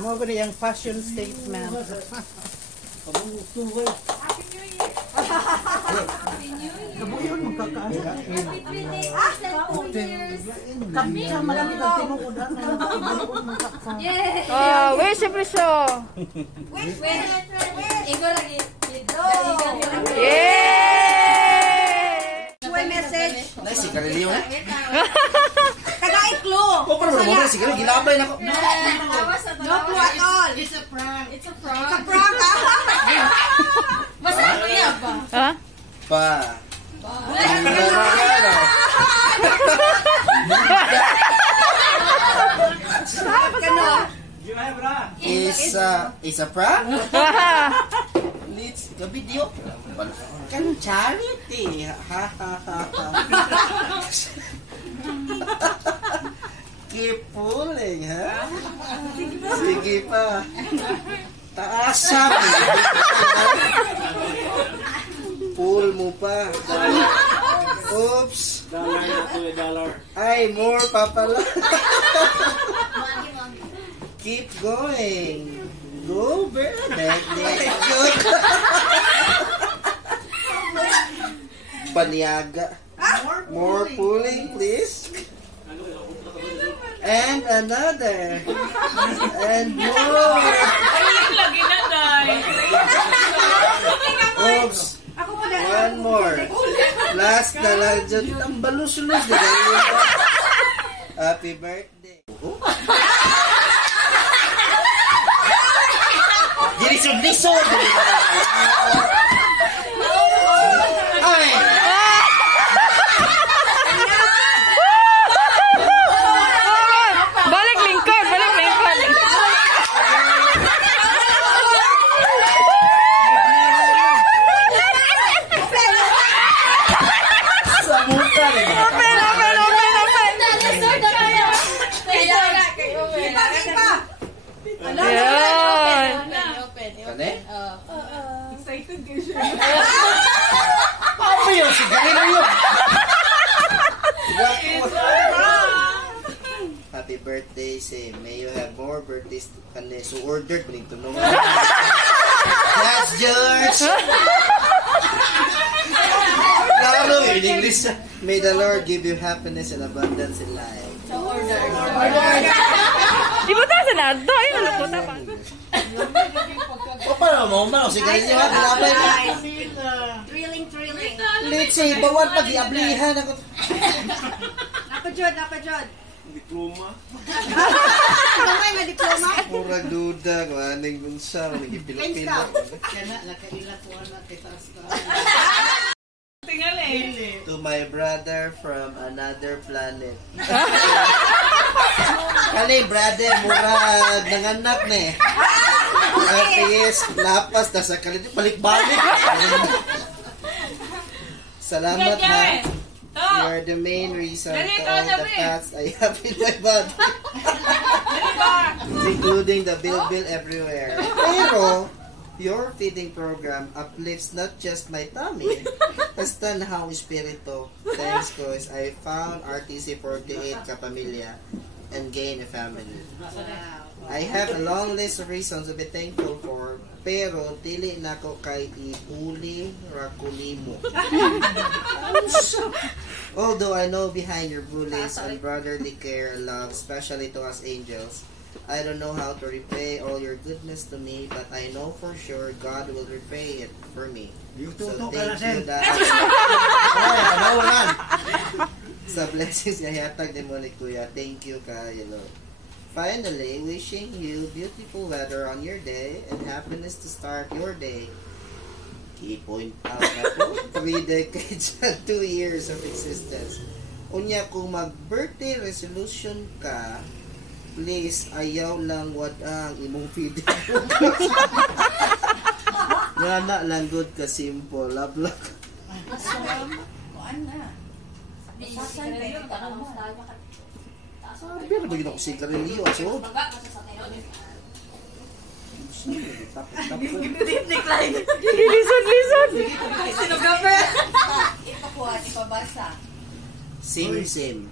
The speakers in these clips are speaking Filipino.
Mo ba yung fashion statement? Happy New Year! Happy New Year! Kabuyon magkakaasa. Happy years! Kami ang marami kang tinukudan. Yay! Where's the preso? Wait! Igo lagi. Yay! One message. Nay, si Karelio na. Taga-iklo. O, pero mo si Karelio, ginabay na ko. No clue at all. It's a prank. It's a prank. Basta kuya ba? Ha? Pa. Isa prank? Let's go video. Kan charity. Ha ha ha ha. Keep pulling, ha? Sige pa. Taasan. Pull mo pa. Oops. $1. Ay, more pa pala. Keep going. Go, Bernadette. Paniaga. More pulling, please. And another. And more. Oops. One more. Last na lang dyan. Ang balus-lus. Happy birthday. Gilisod-lisod. Ay! Balik lingkod, balik lingkod. Sa muka rin. Open. Ayan. Kane? Excited kayo siya. Apa yun? Sige na yun. Happy birthday, say. May you have more birthdays. Kane, so ordered. Maling tunong. That's George. Claro, in English. May the Lord give you happiness and abundance in life. Di ba tayo sa nado? Ay, nalukot pa. O, paano mo? Paano? Sige rin niya. Tinapay na. Thrilling. Let's say, bawal pag-iablihan ako. Napajod. Diploma. Kamay na diploma. Murag duda. Maning bunsa. Nagipilapila. To my brother from another planet. Kali, brother, murag nanganak na eh. Yes, lapas na sa kalit. Balik-balik. Salamat ha. You are the main reason to all the past I have in my body. Including the bill everywhere. Pero, your feeding program uplifts not just my tummy, hasta na ang espiritu. Thanks, guys. I found RTC 48 kapamilya and gain a family. I have a long list of reasons to be thankful for, pero dili na ko kay ihuli rakulimo. Although I know behind your bullies and brotherly care and love, especially to us angels, I don't know how to repay all your goodness to me, but I know for sure God will repay it for me. So thank you that sa blessings na hatag ni mo ni Kuya. Thank you kayo, Lord. Finally, wishing you beautiful weather on your day and happiness to start your day. Key point out na po, 3 decades and 2 years of existence. Unya, kung mag-birthday resolution ka, please, ayaw lang wadang imong feeding. Ngana lang good ka simple. Love lang. Kuan na. Sasan kayo tanong mo. Sabi na bagay ako si Karelio. So, Lisod. Sino gabi? Ipakuha, ipabasa. Sim.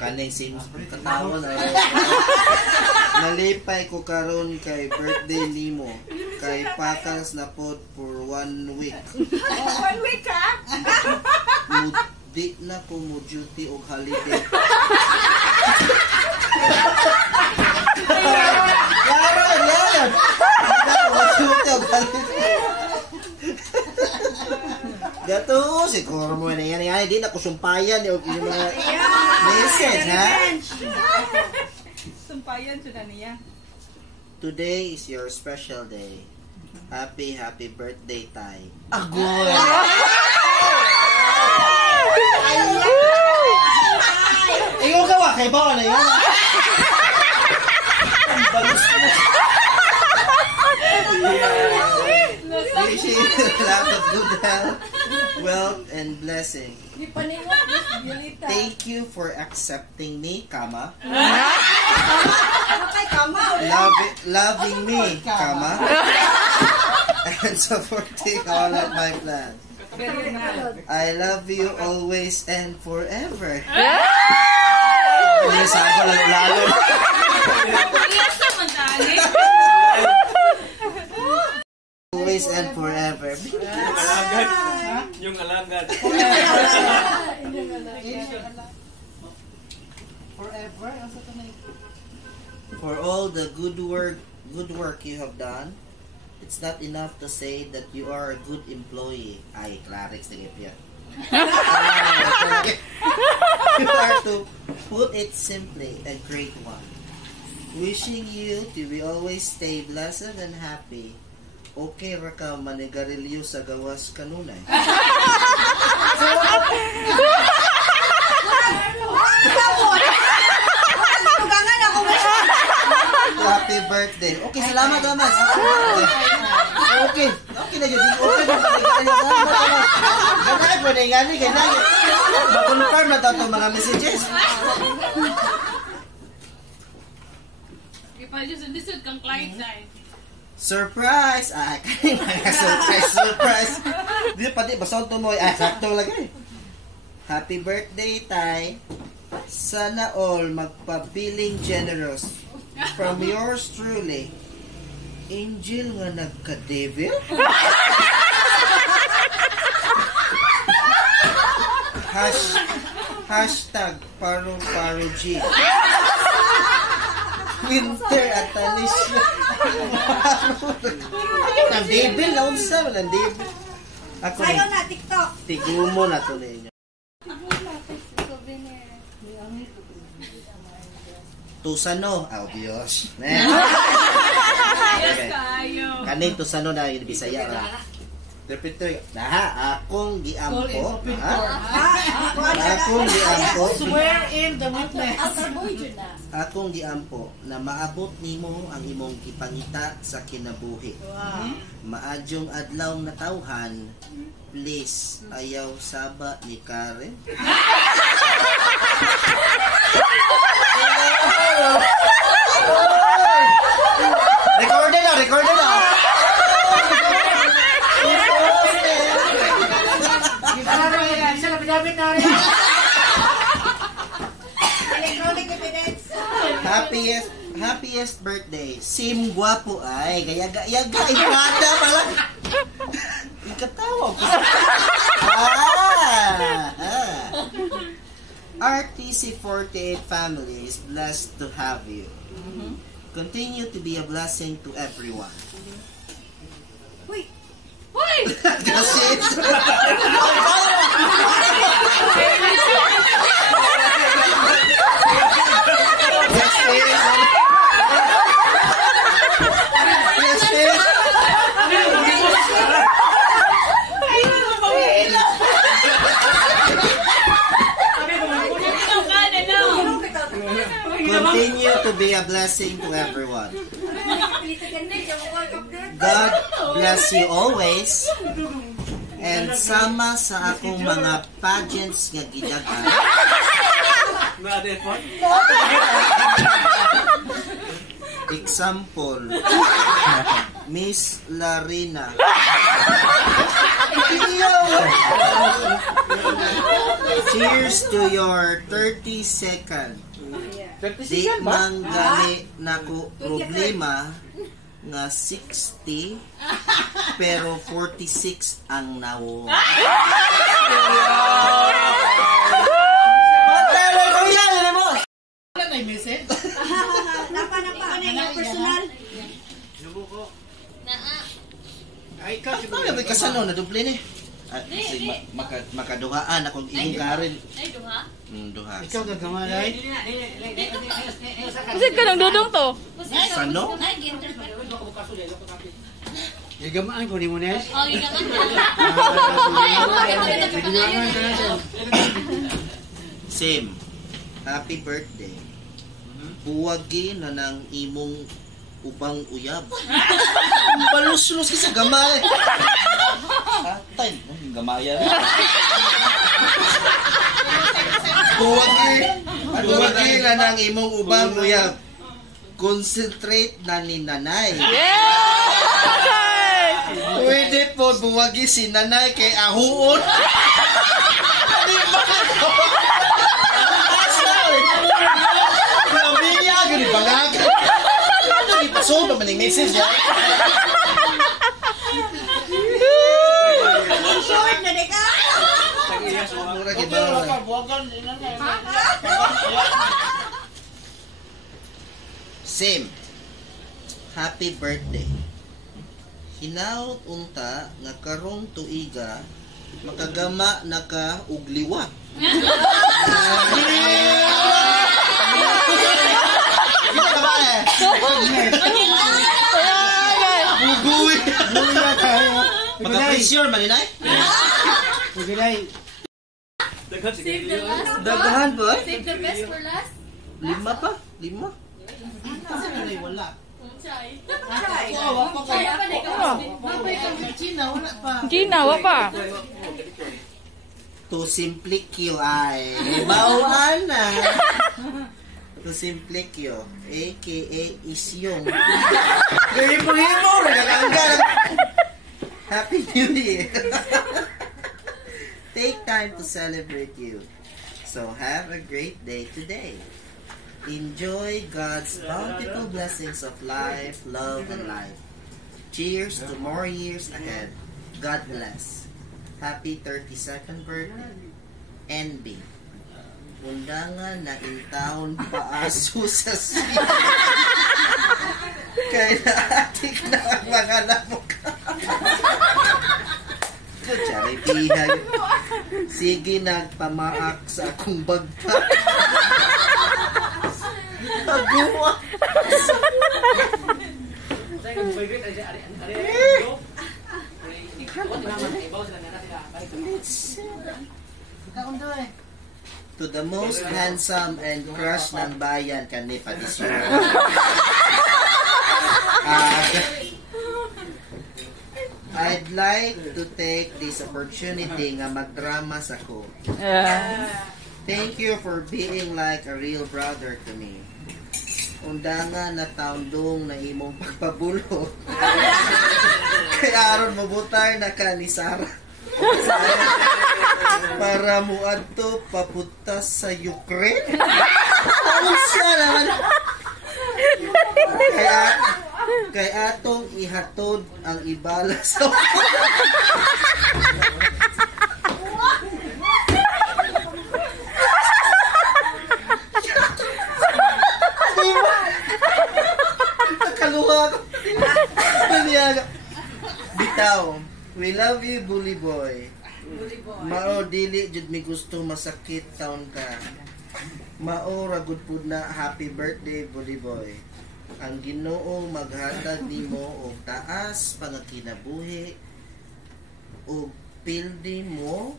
Kaning sim. Katawa na. Nalipay ko karon kay birthday nimo. Kay pakas na pod for 1 week. 1 week ka? Di na ko mo duty o holiday. Yan! Gato, siguro mo na yan. Di na ko sumpayan yung mga message, ha? Sumpayan sudah niya. Today is your special day. Happy birthday, Tay. Agoy! Ikaw gawa, kay ba na yan? Bagus mo. Wishing you a lot of good health, wealth, and blessing. Thank you for accepting me, kama. Loving me, kama. And supporting all of my plans. I love you always and forever. Yes, ako lalo. Always and forever. Yung alagad. Forever? For all the good work you have done, it's not enough to say that you are a good employee. Ay, Clarix na yan. You are, to put it simply, a great one. Wishing you to be always stay blessed and happy. Okay ra ka manigarilyo sa gawas kanunay. Happy birthday. Okay, salamat Damas. Okay na yun. Okay na manigarilyo sa gawas. Ganahan mo na yung ganahan. Makonfirm na daw itong mga messages. Lisod kang client side. Surprise! Kaning mga surprise. Di pa di, basta ito mo. Sakto lagi. Happy birthday, Tay. Sana all magpabiling generous. From yours truly, Angel nga nagka-devil? Hashtag paro-paro-G. Winter at Alicia. Ang devil na unsa man ang devil. Ako Sayo na TikTok. tigumo na to ninyo. Tusano, Dios. Yes kayo. Kaning tusano na yung Bisaya ra. Repeat Daha akong giampo. Akong giampo. Swear in the witness. Akong giampo na maabot nimo ang imong gipangita sa kinabuhi. Maadyong adlaw na tawhan, please ayaw saba ni Karen. Recorded na. Electronic evidence. Happiest birthday. Sim guwapo ay gayaga ikada pala. Ikatawa ko. RTC48 family is blessed to have you. Continue to be a blessing to everyone. Uy. Kasi continue to be a blessing to everyone. God bless you always. And sama sa akong mga pageants nga gidagan. Example, Miss Larina. Cheers to your 30 second. 30 Di second ba? man gani nako problema nga 60 pero 46 ang nawo. Matalo ko yan mo. Wala na yung message. Napa ano yung personal? Ay, ikaw siguro. Ano ba kasano na duble ni? Makaduhaan akong imong karin. Ay, duha? Duha. Ikaw gagamalay. Kasi ka nang dudong to. Sano? Ay, ginter pa. Igamaan ko ni Mones. Oh, gigaman ka. Same. Happy birthday. Buwagi na ng imong ubang uyab. Balus-lus kasi gamay. Atay, gamaya. Buwagi na ng imong ubang uyab. Concentrate na ni nanay. Pwede po buwagi si nanay kay ahuon. Di ba? Nabiya, gani bangag. Ano di paso ba maning message ya? Short na di ka. Mura gid ba? Same. Happy birthday. Hinaut unta nga karong tuiga makagama naka ugliwa. Kita ba eh? Bugoy. Maka-pressure malinay? Pagilay. Daghan si Save the last. Dagahan ba? Save the best for last. 5 pa? 5? Kasi na wala. Chay. Wala pa Kaya pa di ka. Mabay ka ng China, wala pa. Gina, wa pa. To simply Q ay bauhan na. To simply Q, aka Isyong. Gahimo-himo, nagkakanggal. Happy New Year. Take time to celebrate you. So have a great day today. Enjoy God's bountiful blessings of life, love, and life. Cheers to more years ahead. God bless. Happy 32nd birthday. NB. Undangan na intawon paaso sa siya. Kaya naatik na ang mga namukha. Charitihan. Sige, nagpamaak sa akong bagpa. Pagbuwa. To the most handsome and crush ng bayan kani Patisyo. I'd like to take this opportunity nga magdrama sa ko. Thank you for being like a real brother to me. Undangan na taondong na imong pagpabulo. Kaya aron mabutar na ka ni Sarah. Para muadto papunta sa Ukraine. Ano siya naman? Kay atong ihatod ang ibala sa Nakaluha ko. Bitaw, we love you, bully boy. Mao dili jud mi gusto masakit taon ka. Mao ra gud pud na happy birthday, bully boy. Ang Ginoo maghatag nimo og taas pangakinabuhi ug pildi mo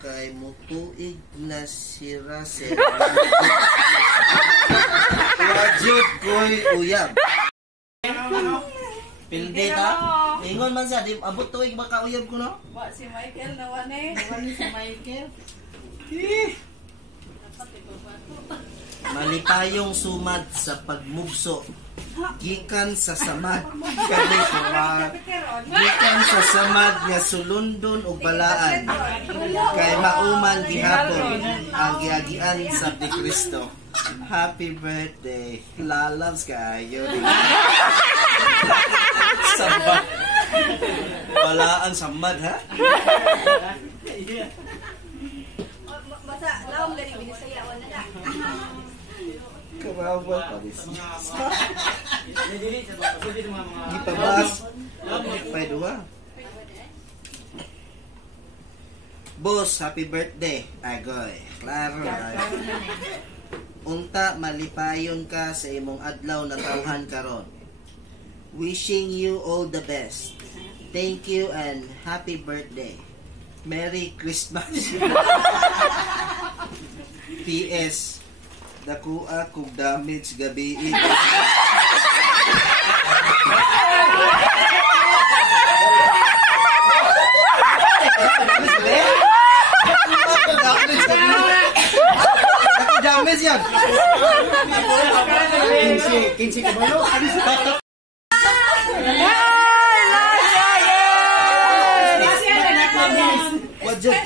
kay mutuig na sira sa wajud koy uyab. Pildi ta? Ingon man sa di abot tuig baka uyab ko no? Wa si Michael nawan eh. Wala si Michael. Malipayong sumad sa pagmugso gikan sa samad kami gikan sa samad nga sulundon ug balaan kay mauman gihapon ang giagian sa ni Kristo. Happy birthday. Lalabs kayo. Samad. Balaan samad ha? Basta laom gani binisayawan na na. Kawawa pa rin. Gipabas. Pay duha. Boss, happy birthday. Agoy. Klaro. Unta malipayon ka sa imong adlaw na tawhan karon. Wishing you all the best. Thank you and happy birthday. Merry Christmas. PS. Dakua kung damage gabi. Damage yan. 15 kabalo. What's it?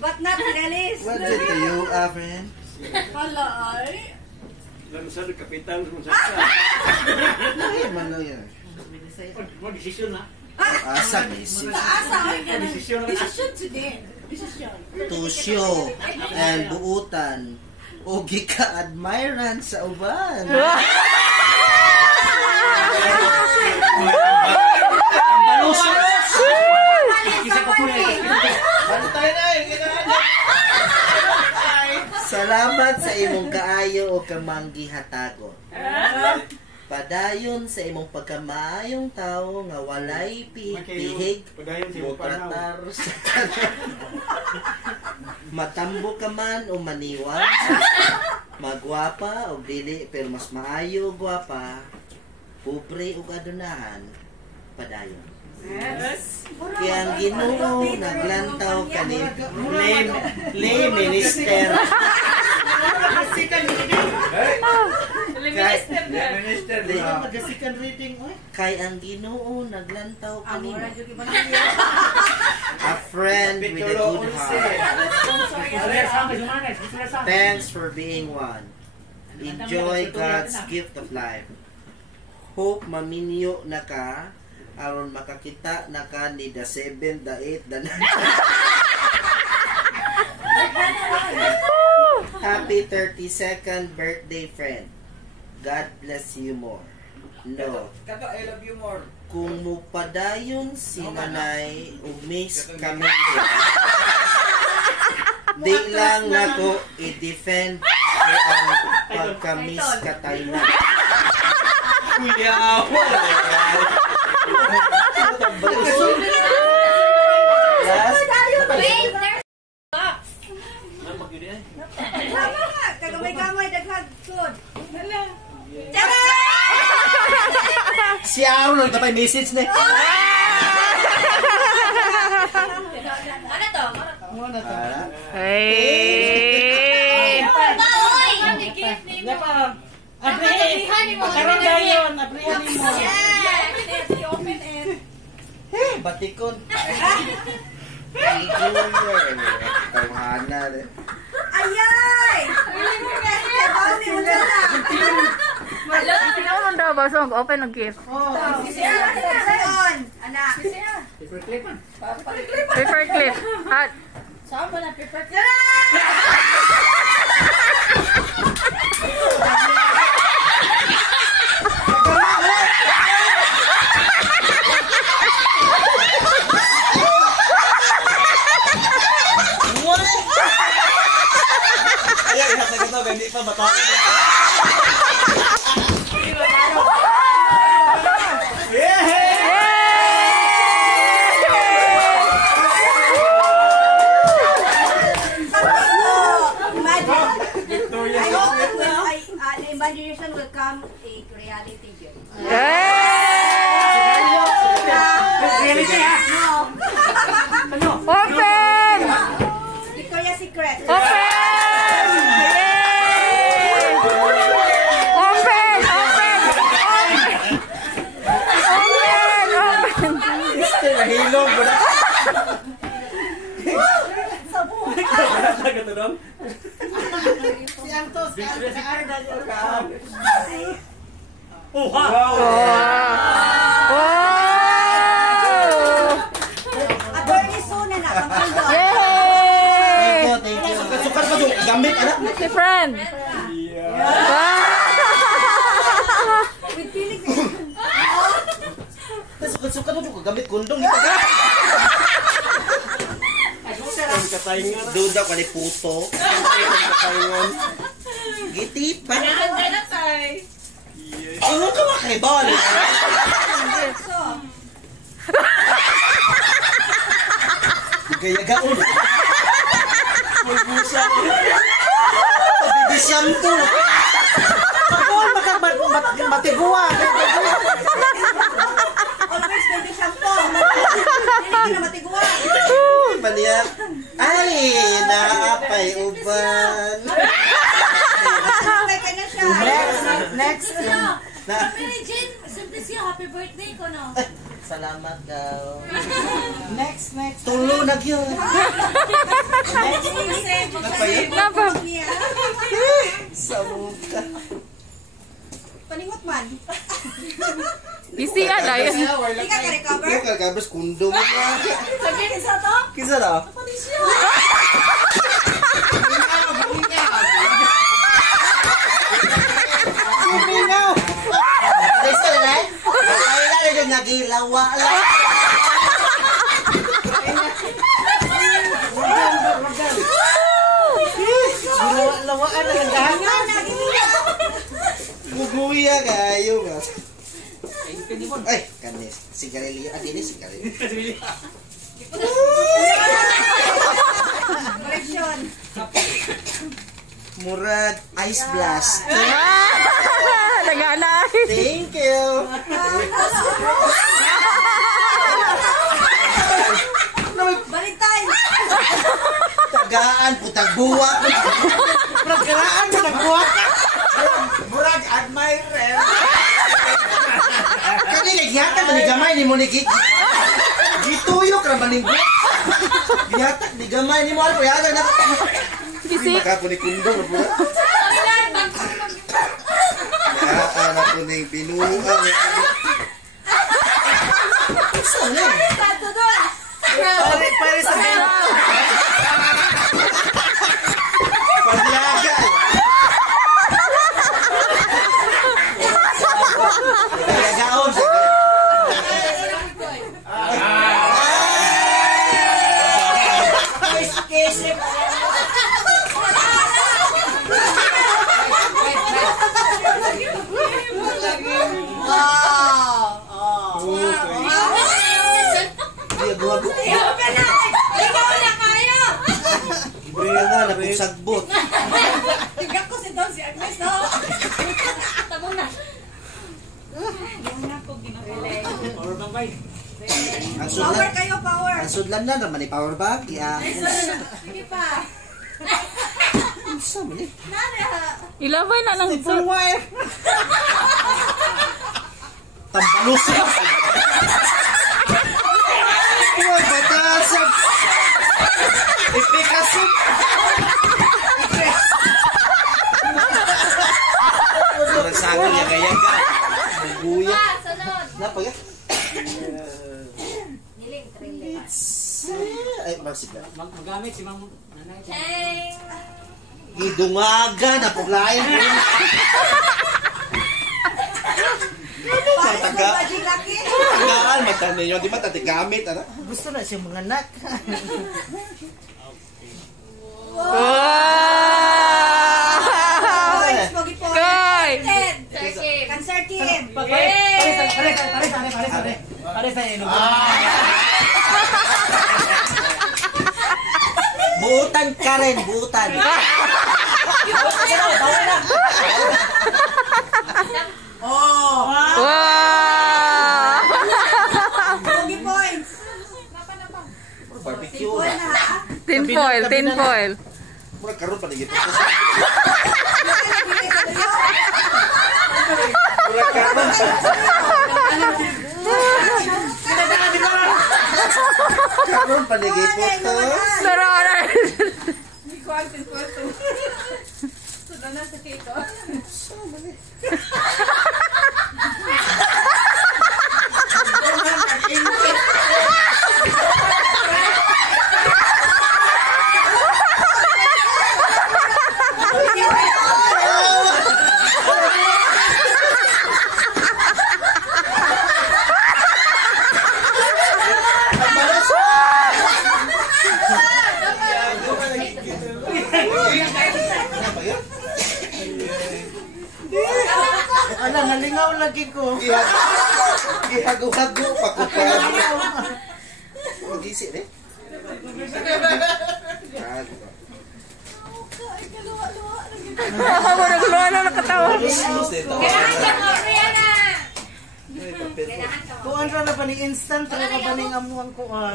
But not realize. What's it to you, friend? Hala ay. Lang sa kapital kung sa sa. Ay, man yan. Mo desisyon na. Asa, basic. Asa ay ka Desisyon na. decision today. Decision. Tusyo and buutan. O gika-admiran sa uban. Salamat sa imong kaayo o kamanggi hatagon. Padayon sa imong pagkamaayong tao nga walay pihig o tratar sa tanan. Matambo ka man o maniwan, magwapa o dili pero mas maayo gwapa, pobre o adunahan, padayon. Yes. Kaya ang Ginoo naglantaw kani lay minister. Magasikan reading, oy. Kay ang Ginoo naglantaw kanimo. A friend with a good heart. Thanks for being one. Enjoy God's gift of life. Hope maminyo na ka aron makakita na ka ni the 7, the 8, the 9. Happy 32nd birthday, friend. God bless you more. No. Kato, I love you more. Kung mupadayon si nanay o miss kami di lang nako i-defend ang pagka-miss ka tayo na. Kuya, Last, Wait, there's box. Tama ka, kagamay-gamay daghag sud. Hala. siya ako nagtapay message na. Ano to? Ano na to? Hey! Baoy! Gift ni mo. Abrihan mo. Karon dayon, abrihan mo. Yes, open it. Batikon. Tawhana rin. Ayay! Baoy mo na. Sino mo daw ba? So, mag-open ng gift. Oh. Anak. Paper clip. At, Sama na paper clip. Ayan, kata-kata, hindi pa bataan. Imagination will come a reality game. open! Victoria's Secret. Open! Yay! Open! Open! Oh, wow. Wow! Attorney Suna na, kamaldo. Yay! Thank you. Sukar pa yung gamit, anak. Si friend! With feelings. Sukar pa yung gamit kondom. Kataingan. Duda ka ni puto. Kataingan. Giti pa. Ano ka makaibal? Gaya gaon. Magbusa. Di shampoo. Ako, matiguan. Always may di shampoo. Hindi ka na matiguan. Maniyak. Ay, naapay uban. Sabay ka na siya. Next. Mary Jane, simple siya. Happy birthday ko, no? Salamat daw. Next. Tulo na yun. Napa? Sa muka. Paningot man. Busy ka na yun. Hindi ka ka-recover? Yung kagabas kundo mo ka. Sabihin sa to? Kisa na? Sumingaw. Kisa na? Ay na rin yung nagilawa lang. Lawaan na nagdahan. Muguya kayo nga. Ay, kanis. Sigarilyo. Akin ni sigarilyo. Correction. Murad Ice Blast. Nagana. Thank you. Baliktay. Tagaan, putag buwa. Nagkaraan na nagbuwak. Murag admirer. Kanina, gihata ba ni gamay ni mo ni Kiki? Gituyo ka ba ni Kiki? Gihata, ni gamay ni mo. Ano po yaga na? Busy. Makapo ni Kundo. Anak ko na yung pinuha. Saan na? Pare sa mga. Paglaga. Nagagaon. Kiss. Gago. Ikaw ka na. Ikaw na kayo. Ibraya nga, napusagbot. Tigak ko si Don, si Agnes, no? Tamo na. Power bank bay. Ang Power sudlan, kayo, power. ang sudlan na naman ni power bank. Sige pa. Saan man eh? Nara. Ilabay na ng Full wire. Tambalusin. Huwag batasag. Ipikasip. Parang sabi niya gaya ka. Maguya. Sunod. Napag ya? Niling, triling. Ay, magsip na. Magamit si Mang Nanay. Cheng! Gidungaga na puglayan. Paano mo ba di laki? Tagaan, matanda yun. Di ba tatigamit, ano? Gusto na siya mga anak. Points, pogi points. Koy! Ted. Second. Cancer team. Pare sa ino. Buutan ka rin, buutan. Oh! Wow! Pogi points. Barbecue. Poin na ha. Tinfoil, tinfoil. Murag karoon pa nagito. Nakalagay sa iyo. Murag karoon pa. Karoon pa nagito to. Sarara! Hindi ko ang tinfoil to. Sudan na sa Alang, halingaw lagi ko. Gihago-hago pa ko pa. Mag-isip eh. Marag-luwa na nakatawa. Kuan ra na ba ni instant ra ka ba ni amuang kuan?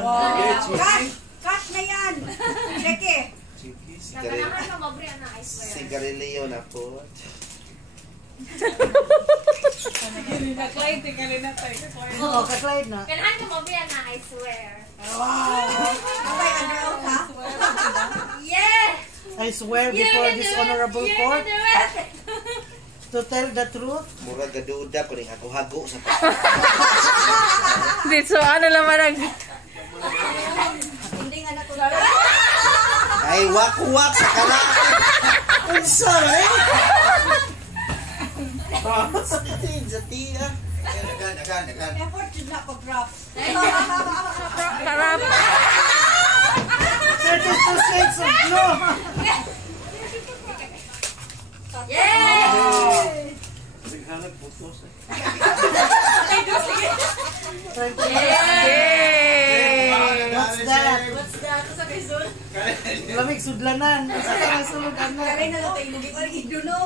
Cut na yan. Leke. Sigarilyo na po. Oh, ka-Clyde na. Kailangan ka mo na, I swear. Abay, ano ka? Yes! I swear before this honorable court do it! to tell the truth. Murag gaduda ko rin hago-hago sa Dito, ano lang marag. Hindi nga nato. ay wak-wak sa kalaki. Unsa eh? Sa tiya. Nagan. Effort yun na pag-drop. Sarap. 32 shades of blue. Yay! Yay! What's that? What's that? Sa kaisun? Lamig sudlanan. Isa ka na sulod ano. Kaya na natin lugi ko lagi duno.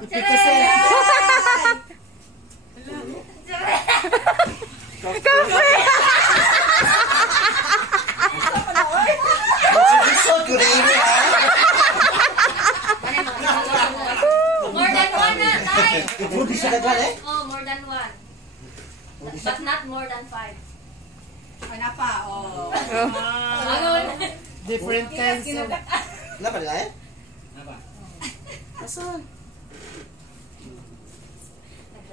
Ipikase. Kape! Isod ko rin ha. More than one na, time! Budi siya dagan eh. Oh, more than one. But not more than 5. Ano pa? Oh. Different kinds of... Napa nila eh? Asan?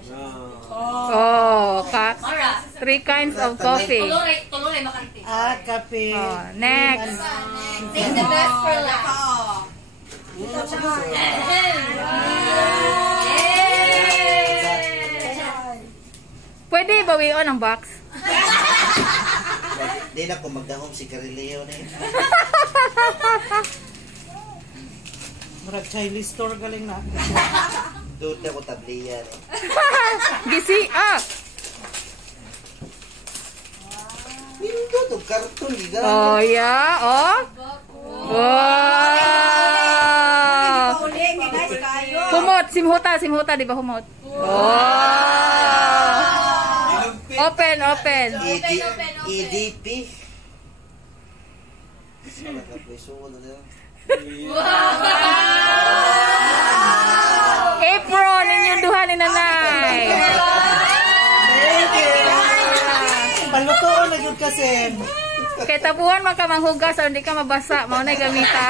Oh, Mara, 3 kinds of coffee. tuloy makanti. Ah, kape. Oh, next. Save the best for last. Pwede bawion ang box. Di na ko magdahom si Carileo na yun. Murag Chinese store galing na. Doon na ko tabliya eh. Gisi, Nindo to karton gigan. Oh, yeah. Oh. Wow. Pauli, may nice kayo. Humot, simhuta, di ba humot? Oh. Open. EDP. Sana ka preso na nila. Apron, inyong duha ni nanay. Thank you. Palutoon na yun kasi. Kaya tabuhan man ka manghugas o hindi ka mabasa. Maunay gamita.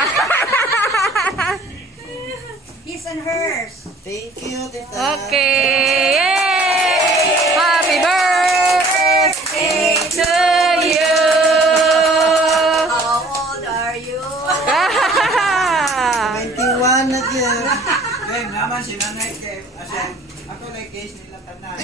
His and hers. Thank you, tita. Okay. Yay! Happy birthday to you. How old are you? 21 na dyan. Ngayon naman si nanay kay ako na case nila tanan.